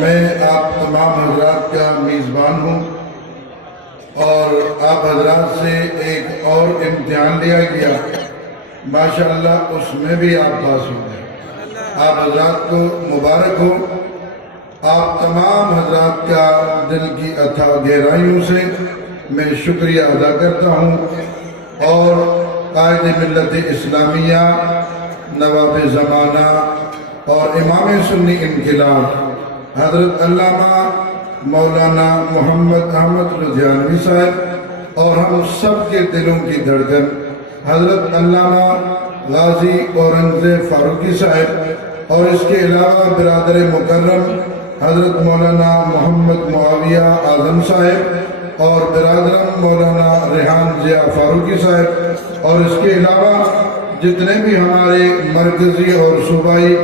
میں آپ تمام حضرات کا میزبان ہوں اور آپ حضرات سے ایک اور امتحان لیا گیا، ماشاءاللہ اس میں بھی آپ پاس ہو گئے۔ آپ حضرات کو مبارک ہو۔ آپ تمام حضرات کا دل کی اتھا گہرائیوں سے میں شکریہ ادا کرتا ہوں اور قائد ملت اسلامیہ، نواب زمانہ اور امام سنی انقلاب حضرت علامہ مولانا محمد احمد لدھیانوی صاحب اور ہم سب کے دلوں کی دھڑکن حضرت علامہ غازی اورنگزیب فاروقی صاحب اور اس کے علاوہ برادر مکرم حضرت مولانا محمد معاویہ اعظم صاحب اور برادرم مولانا ریحان ضیاء فاروقی صاحب اور اس کے علاوہ جتنے بھی ہمارے مرکزی اور صوبائی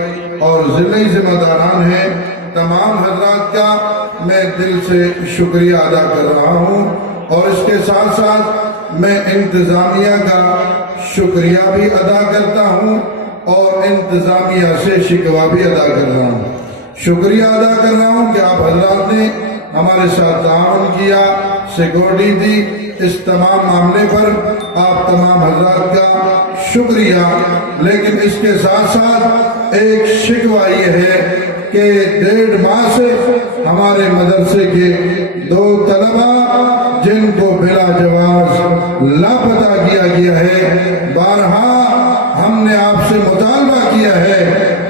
اور ضلعی ذمہ داران ہیں، تمام حضرات کا میں دل سے شکریہ ادا کر رہا ہوں اور اس کے ساتھ ساتھ میں انتظامیہ کا شکریہ بھی ادا کرتا ہوں اور انتظامیہ سے شکوہ بھی ادا کر رہا ہوں۔ شکریہ ادا کر رہا ہوں کہ آپ حضرات نے ہمارے ساتھ تعاون کیا، سیکورٹی دی، اس تمام معاملے پر آپ تمام حضرات کا شکریہ۔ لیکن اس کے ساتھ ساتھ ایک شکوہ یہ ہے کہ 1.5 ماہ سے ہمارے مدرسے کے 2 طلبہ جن کو بلا جواز لاپتہ کیا گیا ہے، بارہا ہم نے آپ سے مطالبہ کیا ہے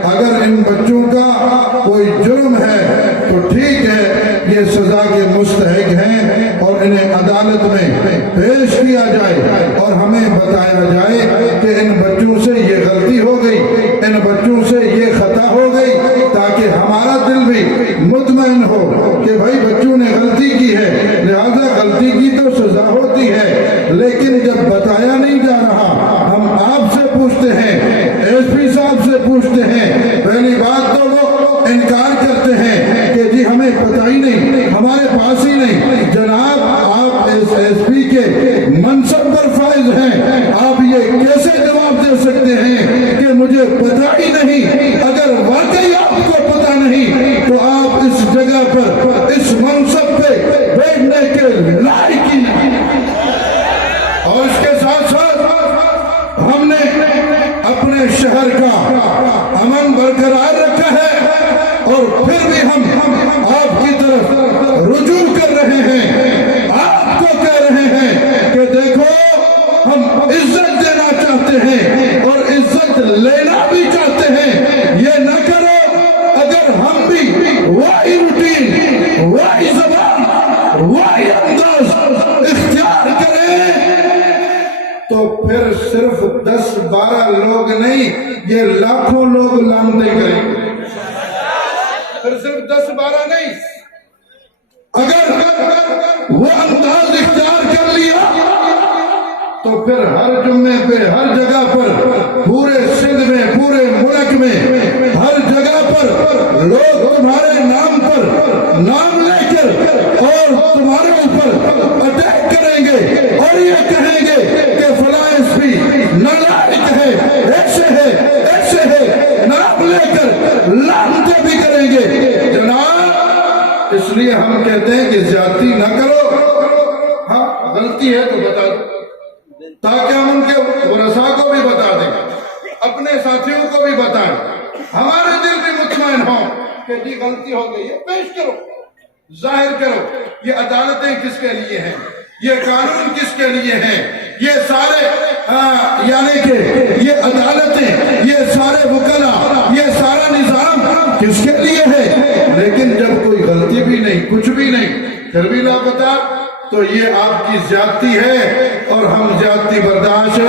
اگر ان بچوں کا کوئی جرم ہے تو ٹھیک ہے، یہ سزا کے مستحق ہیں اور انہیں عدالت میں پیش کیا جائے اور ہمیں بتایا جائے کہ ان بچوں سے یہ غلطی ہو گئی، ان بچوں سے یہ خطا ہو گئی، تاکہ ہمارا دل بھی مطمئن ہو کہ بھائی بچوں نے غلطی کی ہے، لہذا غلطی کی تو سزا ہوتی ہے۔ لیکن جب بتایا نہیں جا رہا، ہم آپ سے پوچھتے ہیں، ایس پی صاحب سے پوچھتے ہیں، پہلی بات تو وہ انکار کرتے ہیں کہ جی ہمیں پتہ ہی نہیں، ہمارے پاس ہی نہیں۔ جناب آپ ایس پی کے منصب پر فائز ہیں، آپ یہ کیسے جواب دے سکتے ہیں کہ مجھے پتہ ہی نہیں؟ اگر واقعی آپ کو پتہ نہیں تو آپ اس جگہ پر اس منصب پہ بیٹھنے کے لائق ہی نہیں۔ اور اس کے ساتھ ساتھ ہم نے اپنے شہر کا امن برقرار رکھا ہے اور پھر بھی ہم آپ کی طرف رجوع کر رہے ہیں، آپ کو کہہ رہے ہیں کہ دیکھو ہم عزت دینا چاہتے ہیں اور عزت لینا بھی چاہتے ہیں، یہ نہ کرو اگر ہم بھی وہی روٹین، وہی زبان، وہی انداز اختیار کریں تو پھر صرف 10-12 لوگ نہیں، یہ لاکھوں لوگ لامتے کریں گے۔ پھر صرف 10-12 نہیں، اگر وہ انداز اختیار کر لیا تو پھر ہر جمعے پہ، ہر جگہ پر، پورے سندھ میں، پورے ملک میں، ہر جگہ پر لوگ تمہارے نام پر نام لے کر اور تمہارے اوپر اٹیک کریں گے اور یہ کہیں گے کہ فلاں ایس پی نالائق ہے، ایسے ہے، ایسے ہے، نام لے کر لعنتیں بھی کریں گے۔ جناب اس لیے ہم کہتے ہیں کہ زیادتی نہ کرو، ہاں غلطی ہے تو بتا دو تاکہ ہم ان کے ورثاء کو بھی بتا دیں، اپنے ساتھیوں کو بھی بتائیں، ہمارے دل بھی مطمئن ہوں کہ جی غلطی ہو گئی ہے، پیش کرو، ظاہر کرو۔ یہ عدالتیں کس کے لیے ہیں؟ یہ قانون کس کے لیے ہیں؟ یہ سارے یعنی کہ یہ عدالتیں، یہ سارے وکلاء، یہ سارا نظام کس کے لیے ہے؟ لیکن جب کوئی غلطی بھی نہیں، کچھ بھی نہیں، پھر بھی لاپتہ، تو یہ آپ کی زیادتی ہے اور ہم زیادتی برداشت،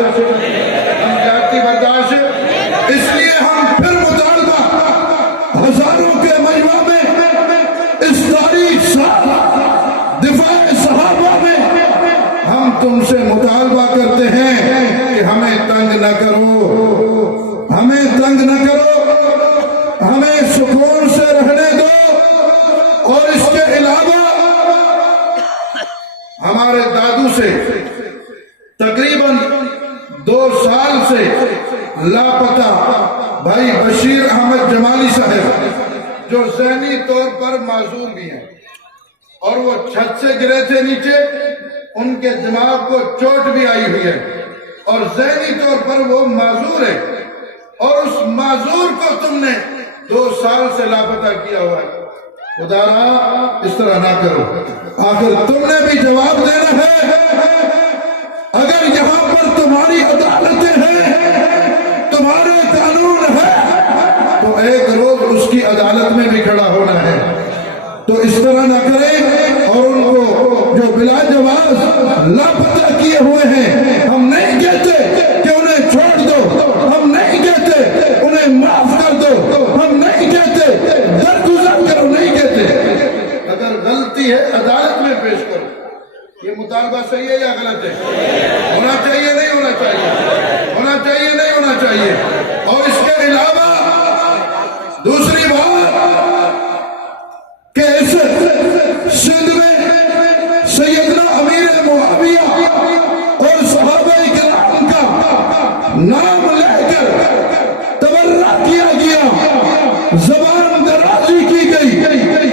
اس لیے ہم پھر مطالبہ ہزاروں کے مجمع میں اس تاریخ سال دفاع صحابہ میں ہم تم سے مطالبہ کرتے ہیں کہ ہمیں تنگ نہ کرو، ہمیں تنگ نہ کرو، ہمیں سکون سے رہنے دو۔ اور اس کے علاوہ ہمارے دادو سے تقریباً 2 سال سے لاپتہ بھائی بشیر احمد جمالی صاحب جو ذہنی طور پر معذور بھی ہیں، اور وہ چھت سے گرے تھے نیچے، ان کے دماغ کو چوٹ بھی آئی ہوئی ہے اور ذہنی طور پر وہ معذور ہے، اور اس معذور کو تم نے 2 سال سے لاپتہ کیا ہوا ہے۔ خدا را اس طرح نہ کرو، آخر تم نے بھی جواب دینا ہے۔ اگر یہاں پر تمہاری عدالتیں ہیں، تمہارے قانون ہیں، تو ایک روز اس کی عدالت میں بھی کھڑا ہونا ہے۔ تو اس طرح نہ کریں، اور ان کو جو بلا جواز لاپتہ کیے ہوئے ہیں، ہم نہیں کہتے کہ انہیں چھوڑ دو، ہم نہیں کہتے انہیں معاف کر دو، ہم نہیں کہتے درگزر کرو، نہیں کہتے۔ اگر غلطی ہے عدالت میں پیش کرو۔ یہ مطالبہ صحیح ہے یا غلط ہے؟ ہونا چاہیے نہیں ہونا چاہیے؟ ہونا چاہیے نہیں ہونا چاہیے؟ اور اس کے علاوہ دوسری بات کہ اس سندھ میں سیدنا امیر معاویہ اور صحابہ کرام کا نام لے کر تبرہ کیا گیا، زبان درازی کی گئی،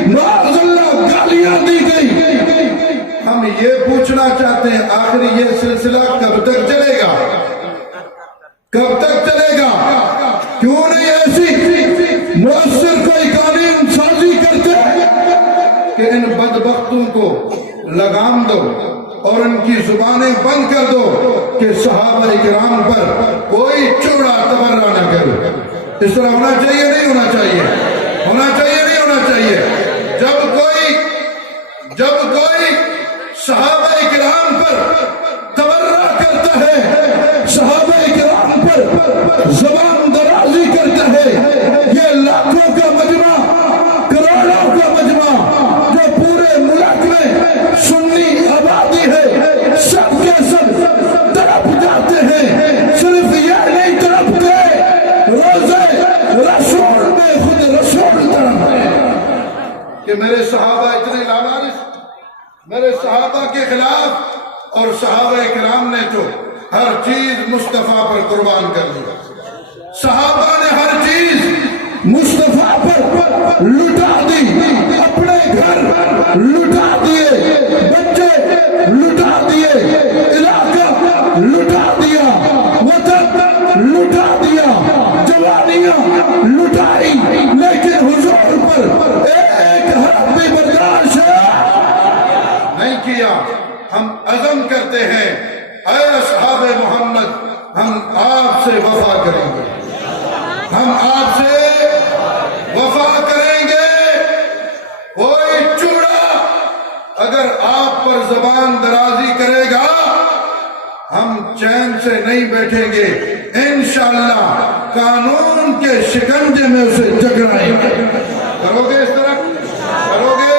معاذ اللہ گالیاں دی گئی۔ ہم یہ پوچھنا چاہتے ہیں آخر یہ سلسلہ کب تک چلے گا؟ کب تک چلے گا؟ کیوں نہیں ایسی مؤثر کوئی قانون سازی کرتے کہ ان بدبختوں کو لگام دو اور ان کی زبانیں بند کر دو کہ صحابہ کرام پر کوئی چوڑا تبرہ نہ کرے۔ اس طرح ہونا چاہیے نہیں ہونا چاہیے؟ ہونا چاہیے نہیں ہونا چاہیے؟ جب کوئی صحابہ کرام پر تبرہ کرتا ہے، صحابہ کرام پر زبان درازی کرتا ہے، یہ لاکھوں کا مجمع، کروڑوں کا مجمع جو پورے ملک میں سنی آبادی ہے، سب کے سب تڑپ جاتے ہیں۔ صرف یہ نہیں تڑپتے، روزے رسول میں خود رسول تڑپتے کہ میرے صحابہ اتنے لالارس، میرے صحابہ کے خلاف، اور صحابہ کرام نے تو ہر چیز مصطفیٰ پر قربان کر دی۔ صحابہ نے ہر چیز مصطفیٰ پر لٹا دی، اپنے گھر لٹا دیے، بچے لٹا دیے، علاقہ لٹا دیا، وطن لٹا دیا، جوانیاں لٹائی، لیکن حضور پر ایک حرف بھی برداشت نہیں کیا۔ ہم عزم کرتے ہیں اے اصحاب محمد، ہم آپ سے وفا کریں گے، ہم آپ سے وفا کریں گے۔ کوئی چوڑا اگر آپ پر زبان درازی کرے گا، ہم چین سے نہیں بیٹھیں گے، انشاءاللہ قانون کے شکنجے میں اسے جگڑائیں گے۔ کرو گے اس طرح؟ کرو گے؟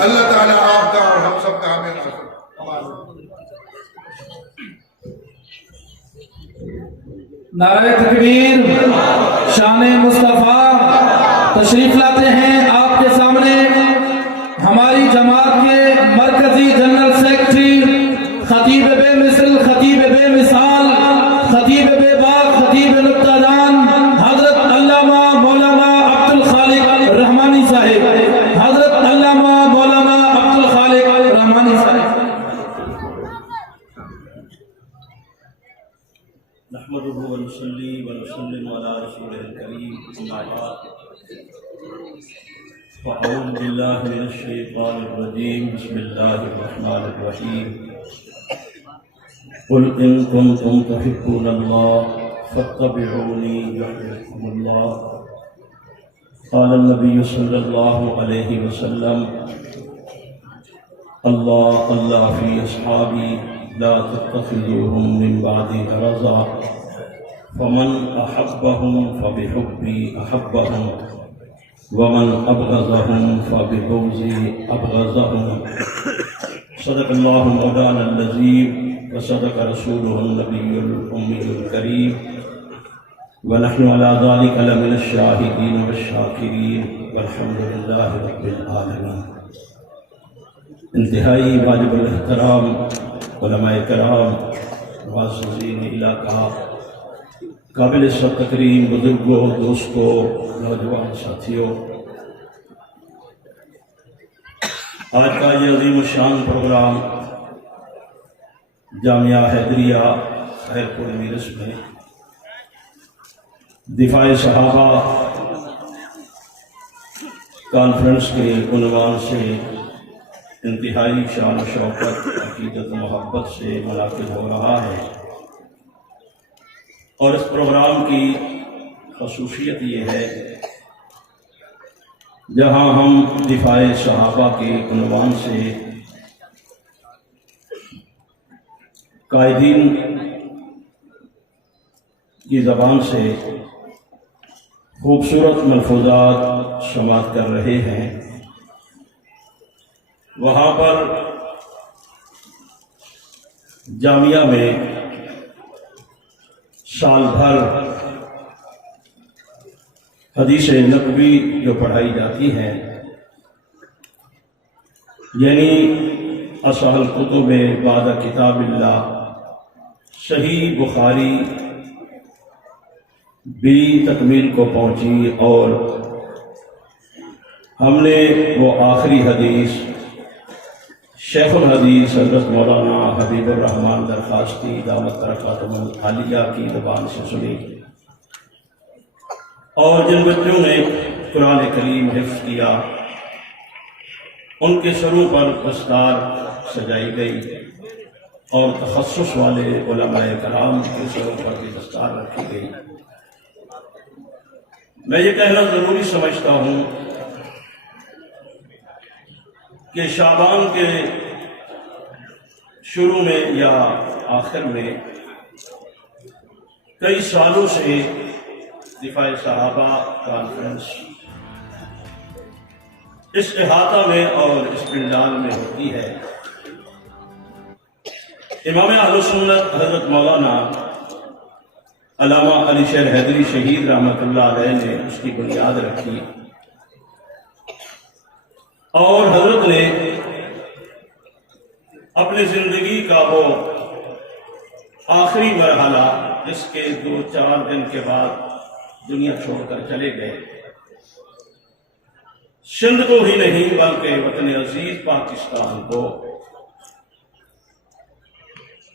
اللہ تعالیٰ آپ کا اور ہم سب کا ہمیں نعرہ تکبیر، شان مصطفیٰ۔ تشریف لاتے ہیں آپ کے سامنے ہماری جماعت کے مرکزی جنرل سیکرٹری، خطیب بے مثل، خطیب بے مثال، خطیب بے باک، خطیب نکتہ دان، حضرت علامہ مولانا عبد الخالق رحمانی صاحب، حضرت علامہ مولانا عبد الخالق رحمانی صاحب۔ نحمده ونصلي ونسلم على رسوله الكريم، أما بعد، فأعوذ بالله من الشيطان الرجيم، بسم الله الرحمن الرحيم، قل إن كنتم تحبون الله فاتبعوني يحببكم الله، قال النبي صلى الله عليه وسلم، الله في أصحابي لا تتخذوهم من بعدي غرضا، فمن أحبهم فبحبي أحبهم، ومن أبغضهم فببغضي أبغضهم۔ صدق الله مولانا العظيم، وصدق رسوله النبي الأمي الكريم، ونحن على ذلك لمن الشاهدين والشاكرين، والحمد لله رب العالمين۔ انتہائی واجب الاحترام علماء کرام، معززین علاقہ، قابل سب تکریم بزرگوں، دوستوں، نوجوان ساتھیوں، آج کا یہ عظیم الشان پروگرام جامعہ حیدریہ خیرپور میرس میں دفاع صحابہ کانفرنس کے عنوان سے انتہائی شان و شوقت، عقیدت و محبت سے منعقد ہو رہا ہے، اور اس پروگرام کی خصوصیت یہ ہے جہاں ہم دفاع صحابہ کے عنوان سے قائدین کی زبان سے خوبصورت ملفوظات سماعت کر رہے ہیں، وہاں پر جامعہ میں سال بھر حدیث نبوی جو پڑھائی جاتی ہیں، یعنی اصح الکتب بعد کتاب اللہ، صحیح بخاری بھی تکمیل کو پہنچی، اور ہم نے وہ آخری حدیث شیخ الحدیث حضرت مولانا حبیب الرحمن درخواستی دامت برکاتہم العالیہ کی زبان سے سنی، اور جن بچوں نے قرآن کریم حفظ کیا ان کے سروں پر دستار سجائی گئی، اور تخصص والے علماء کرام کے سروں پر بھی دستار رکھی گئی۔ میں یہ کہنا ضروری سمجھتا ہوں کہ شعبان کے شروع میں یا آخر میں کئی سالوں سے دفاع صحابہ کانفرنس اس احاطہ میں اور اس پنڈال میں ہوتی ہے۔ امام اہل سنت حضرت مولانا علامہ علی شیر حیدری شہید رحمۃ اللہ علیہ نے اس کی بنیاد رکھی، اور حضرت نے اپنی زندگی کا وہ آخری مرحلہ جس کے 2-4 دن کے بعد دنیا چھوڑ کر چلے گئے، سندھ کو ہی نہیں بلکہ وطن عزیز پاکستان کو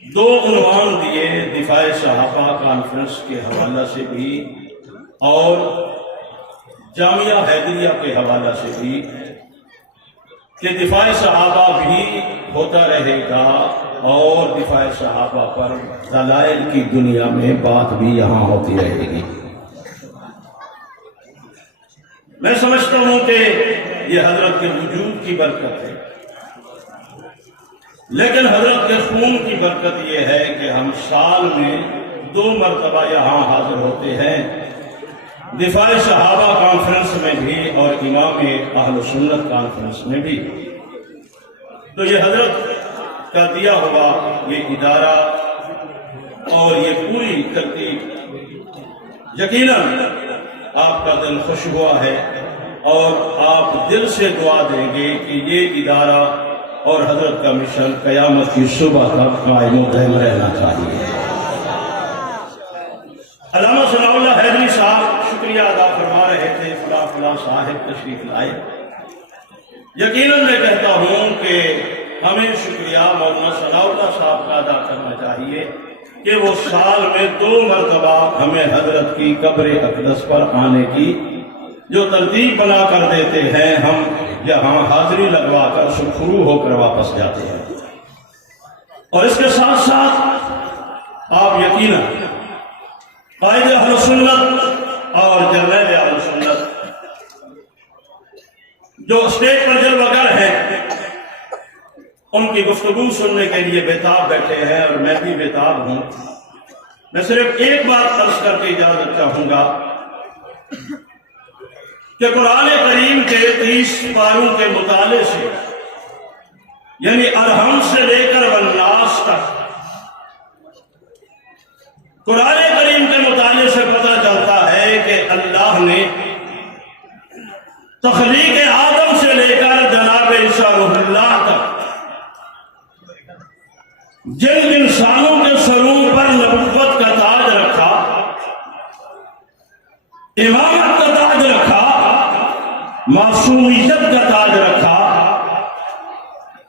2 عنوان دیے دفاع صحابہ کانفرنس کے حوالہ سے بھی اور جامعہ حیدریہ کے حوالہ سے بھی، کہ دفاع صحابہ بھی ہوتا رہے گا، اور دفاع صحابہ پر دلائل کی دنیا میں بات بھی یہاں ہوتی رہے گی۔ میں سمجھتا ہوں کہ یہ حضرت کے وجود کی برکت ہے، لیکن حضرت کے خون کی برکت یہ ہے کہ ہم سال میں 2 مرتبہ یہاں حاضر ہوتے ہیں، دفاع صحابہ کانفرنس میں بھی اور امام اہل سنت کانفرنس میں بھی۔ تو یہ حضرت کا دیا ہوا یہ ادارہ اور یہ پوری ترتیب، یقیناً آپ کا دل خوش ہوا ہے، اور آپ دل سے دعا دیں گے کہ یہ ادارہ اور حضرت کا مشن قیامت کی صبح تک قائم و دائم رہنا چاہیے۔ علامہ ثناء اللہ حیدری صاحب شکریہ ادا فرما رہے تھے، فلاں فلاں صاحب تشریف لائے۔ یقیناً میں کہتا ہوں کہ ہمیں شکریہ مولانا ثناء اللہ صاحب کا ادا کرنا چاہیے کہ وہ سال میں 2 مرتبہ ہمیں حضرت کی قبر اقدس پر آنے کی جو ترتیب بنا کر دیتے ہیں، ہم یہاں حاضری لگوا کر سرخرو ہو کر واپس جاتے ہیں۔ اور اس کے ساتھ ساتھ آپ یقیناً قائد اہل سنت اور جرنیل اہل سنت جو اسٹیج پر جلوہ گر ہیں، ان کی گفتگو سننے کے لیے بےتاب بیٹھے ہیں، اور میں بھی بےتاب ہوں۔ میں صرف ایک بات عرض کر کے اجازت چاہوں گا کہ قرآن کریم کے 30 پاروں کے مطالعے سے، یعنی ارحم سے لے کر والناس تک، قرآن کریم کے مطالعے سے پتہ چلتا ہے کہ اللہ نے تخلیق آدم سے لے کر جناب عیسیٰ روح اللہ تک جن انسانوں کے سروں پر نبوت کا تاج رکھا، امامت کا تاج رکھا، معصومیت کا تاج رکھا،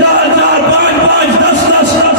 4-4, 5-5, 10-10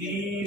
3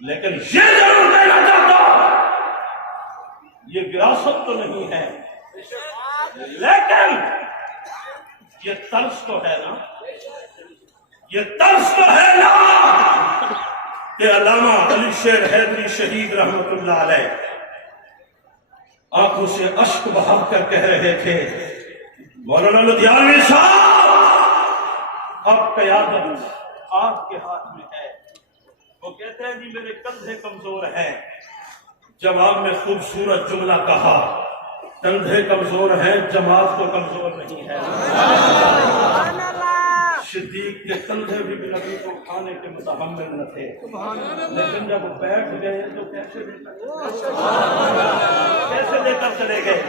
لیکن یہ ضرور کہنا چاہتا ہوں، یہ وراثت تو نہیں ہے، لیکن یہ طرز تو ہے نا، یہ طرز تو ہے نا کہ علامہ علی شیر حیدری شہید رحمت اللہ علیہ آنکھوں سے اشک بہا کر کہہ رہے تھے، مولانا لدھیانوی صاحب اب قیادت آپ کے ہاتھ میں ہے۔ وہ کہتے ہیں جی میرے کندھے کمزور ہیں، جواب میں خوبصورت جملہ کہا، کندھے کمزور ہیں جماعت تو کمزور نہیں ہے۔ صدیق کے کندھے بھی نبی کو کھانے کے متحمل نہ تھے، لیکن جب وہ بیٹھ گئے تو کیسے لے کر چلے گئے؟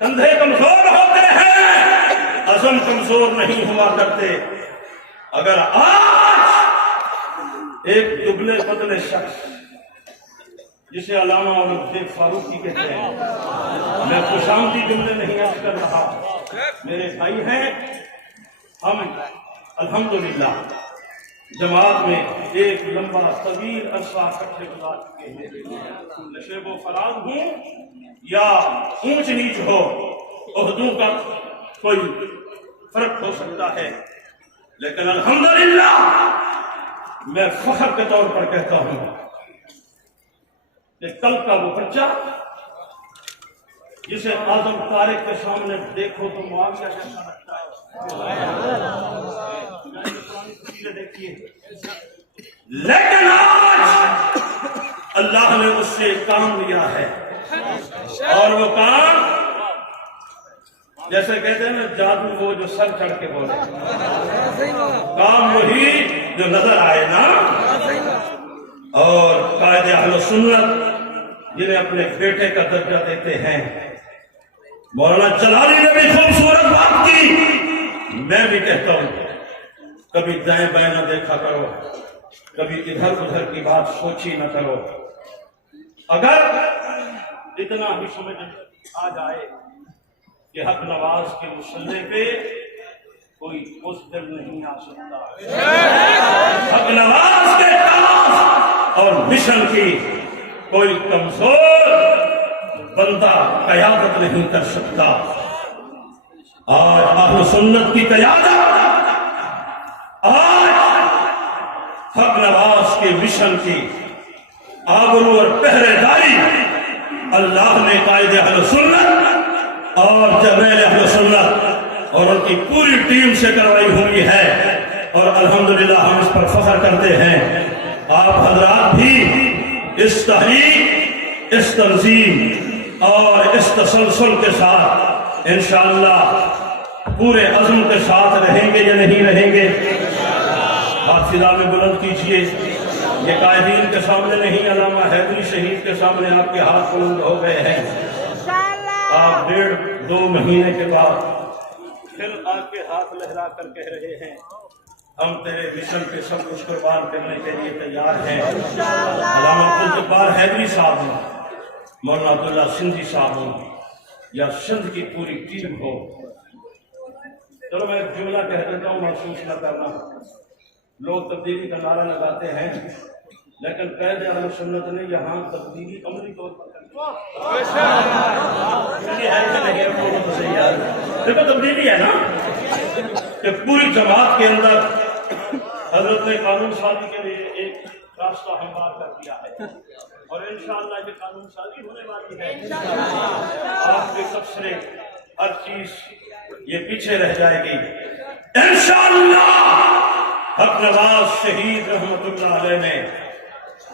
کندھے کمزور ہوتے ہیں، عزم کمزور نہیں ہوا کرتے۔ اگر آج ایک دبلے پتلے شخص جسے علامہ عمر فاروقی کہتے ہیں، میں خوشامدی جملے نہیں عرض کر رہا، میرے بھائی ہیں، ہم الحمدللہ جماعت میں ایک لمبا طویل عرصہ اکٹھے گزار چکے ہیں، نشیب و فراز ہوں یا اونچ نیچ ہو، عہدوں کا کوئی فرق ہو سکتا ہے، لیکن الحمدللہ میں فخر کے طور پر کہتا ہوں کہ کل کا وہ بچہ جسے اعظم طارق کے سامنے دیکھو تو معاویہ جیسا لگتا ہے، دیکھیے، لیکن آج اللہ نے اس سے کام لیا ہے، اور وہ کام جیسے کہتے ہیں نا جادو وہ جو سر چڑھ کے بولے، کام وہی جو نظر آئے نا۔ اور قائد اہل سنت جنہیں اپنے بیٹے کا درجہ دیتے ہیں، مولانا جلالی نے بھی خوبصورت بات کی، میں بھی کہتا ہوں کبھی دائیں بائیں نہ دیکھا کرو، کبھی ادھر ادھر کی بات سوچی نہ کرو۔ اگر اتنا بھی سمجھ آ جائے کہ حق نواز کے مسلح پہ کوئی بزدل نہیں آ سکتا، حق نواز کے ٹاس اور مشن کی کوئی کمزور بندہ قیادت نہیں کر سکتا۔ آج اہل سنت کی قیادت، آج حق نواز کے مشن کی آبرو اور پہرے داری اللہ نے قائد اہل سنت اور جبریل اہل سنت اور ان کی پوری ٹیم سے کروائی ہوئی ہے، اور الحمدللہ ہم اس پر فخر کرتے ہیں۔ آپ حضرات بھی اس تحریک، اس تنظیم اور اس تسلسل کے ساتھ انشاءاللہ پورے عزم کے ساتھ رہیں گے یا نہیں رہیں گے؟ ہاتھ فضا میں بلند کیجئے۔ یہ قائدین کے سامنے نہیں، علامہ حیدری شہید کے سامنے آپ کے ہاتھ بلند ہو گئے ہیں۔ آپ 1.5-2 مہینے کے بعد پھر آپ کے ہاتھ لہرا کر کہہ رہے ہیں ہم تیرے مشن پہ سب کچھ قربان کرنے کے لیے تیار ہیں۔ علامہ عبدالجبار حیدری صاحب ہوں، مولانا عبداللہ سندھی صاحب ہوں، یا سندھ کی پوری ٹیم ہو، چلو میں ایک جملہ کہہ دیتا ہوں، محسوس نہ کرنا۔ لوگ تبدیلی کا نعرہ لگاتے ہیں، لیکن قائد اہل سنت نے یہاں تبدیلی عملی طور پر دیکھو تبدیلی ہے نا کہ پوری جماعت کے اندر حضرت نے قانون سازی کے لیے ایک راستہ ہموار کر دیا ہے، اور انشاءاللہ یہ قانون سازی ہونے والی ہے۔ آپ کے تبصرے ہر چیز یہ پیچھے رہ جائے گی انشاءاللہ۔ حق نواز شہید رحمت اللہ علیہ نے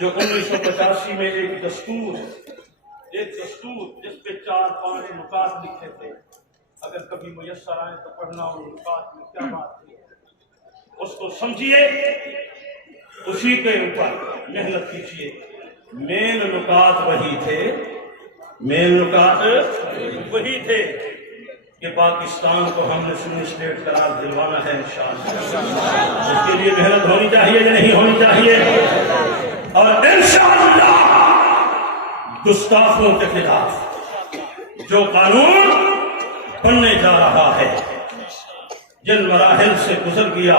جو 1985 میں ایک دستور جس پہ 4-5 نکات لکھے تھے، اگر کبھی میسر آئے تو پڑھنا ان نکات میں کیا بات تھی، اس کو سمجھیے، اسی کے اوپر محنت کیجیے۔ مین نکات وہی تھے کہ پاکستان کو ہم نے سنی اسٹیٹ قرار دلوانا ہے انشاءاللہ۔ اس کے لیے محنت ہونی چاہیے یا نہیں ہونی چاہیے؟ اور انشاءاللہ گستاخوں کے خلاف جو قانون بننے جا رہا ہے، جن مراحل سے گزر گیا